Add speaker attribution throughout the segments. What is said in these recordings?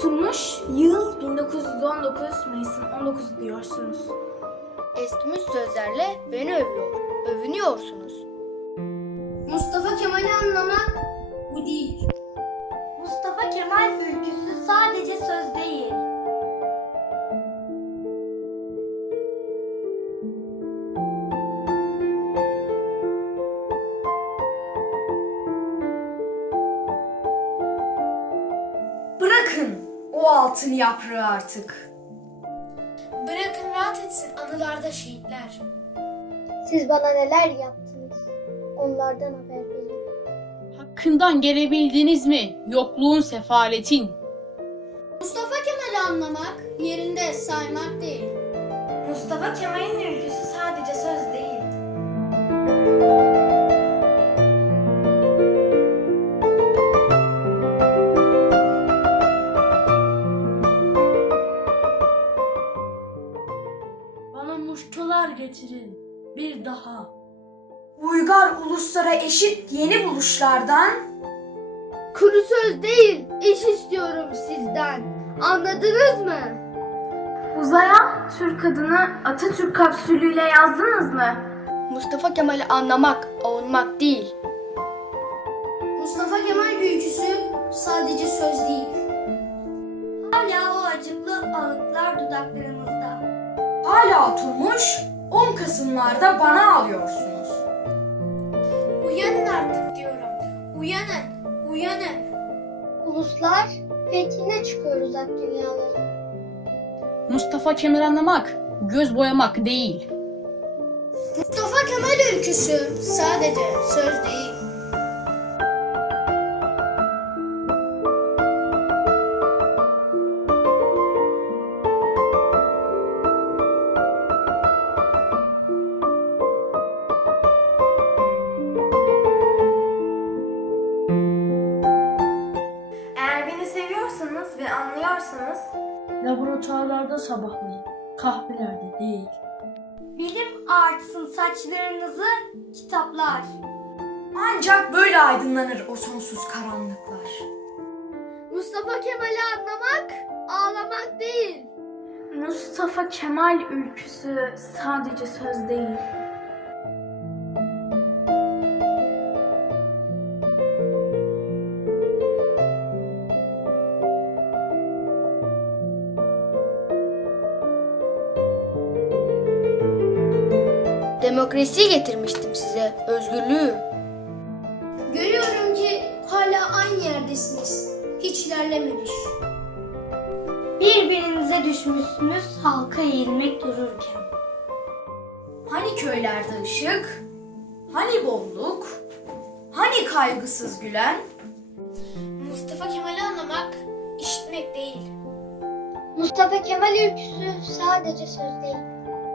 Speaker 1: unutulmuş, yıl 1919 Mayıs'ın 19'u diyorsunuz.
Speaker 2: Eskimiş sözlerle beni övünüyorsunuz.
Speaker 3: Mustafa Kemal'i anlamak bu değil. Mustafa Kemal ülküsü sadece söz değil.
Speaker 4: Bırakın o altın yaprağı artık.
Speaker 5: Bırakın rahat etsin anılarda şehitler.
Speaker 6: Siz bana neler yaptınız? Onlardan haber verin.
Speaker 7: Hakkından gelebildiniz mi yokluğun sefaletin?
Speaker 3: Mustafa Kemal'i anlamak yerinde saymak değil.
Speaker 1: Mustafa Kemal'in ülküsü sadece söz değil.
Speaker 5: Bana muştular getirin bir daha.
Speaker 4: Uygar uluslara eşit yeni buluşlardan
Speaker 3: Kuru söz değil, iş istiyorum sizden. Anladınız mı?
Speaker 1: Uzaya Türk adını Atatürk kapsülüyle yazdınız mı?
Speaker 2: Mustafa Kemal'i anlamak, avunmak değil.
Speaker 3: Mustafa Kemal ülküsü sadece söz değil. Hala o acıklı ağıtlar dudaklarımızda.
Speaker 4: hala oturmuş 10 Kasımlarda bana alıyorsunuz.
Speaker 5: Uyanın artık diyorum. Uyanın, uyanın.
Speaker 6: Uluslar fethine çıkıyor uzak dünyaların.
Speaker 7: Mustafa Kemal anlamak, göz boyamak değil.
Speaker 3: Mustafa Kemal ülküsü sadece söz değil.
Speaker 1: Eğer beni seviyorsanız ve anlıyorsanız
Speaker 5: Laboratuvarlarda sabahlayın, kahvelerde değil.
Speaker 3: Bilim artsın saçlarınızı kitaplar.
Speaker 4: Ancak böyle aydınlanır o sonsuz karanlıklar.
Speaker 3: Mustafa Kemal'i anlamak ağlamak değil.
Speaker 1: Mustafa Kemal ülküsü sadece söz değil.
Speaker 2: Demokrasiyi getirmiştim size, özgürlüğü.
Speaker 3: Görüyorum ki hala aynı yerdesiniz. Hiç ilerlememiş. Birbirinize düşmüşsünüz halka eğilmek dururken.
Speaker 4: Hani köylerde ışık, hani bolluk, hani kaygısız gülen?
Speaker 5: Mustafa Kemal'i anlamak, işitmek değil.
Speaker 6: Mustafa Kemal ülküsü sadece söz değil.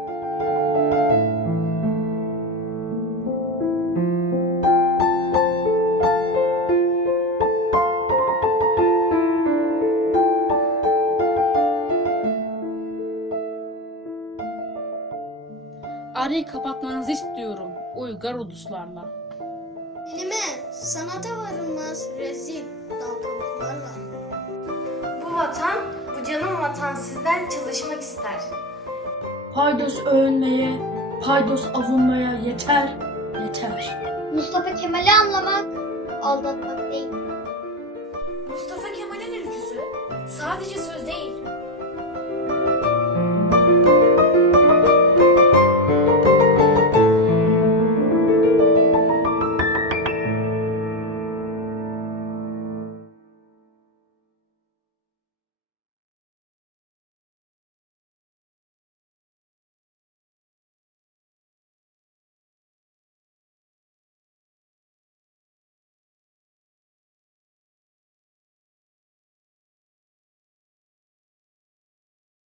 Speaker 7: Arayı kapatmanızı istiyorum uygar uluslarla.
Speaker 3: Bilime, sanata varılmaz rezil dalgalıklarla.
Speaker 1: Bu vatan, bu canım vatan sizden çalışmak ister.
Speaker 5: Paydos övünmeye, paydos avunmaya yeter, yeter.
Speaker 6: Mustafa Kemal'i anlamak aldatmak değil.
Speaker 5: Mustafa Kemal'in ülküsü sadece söz değil.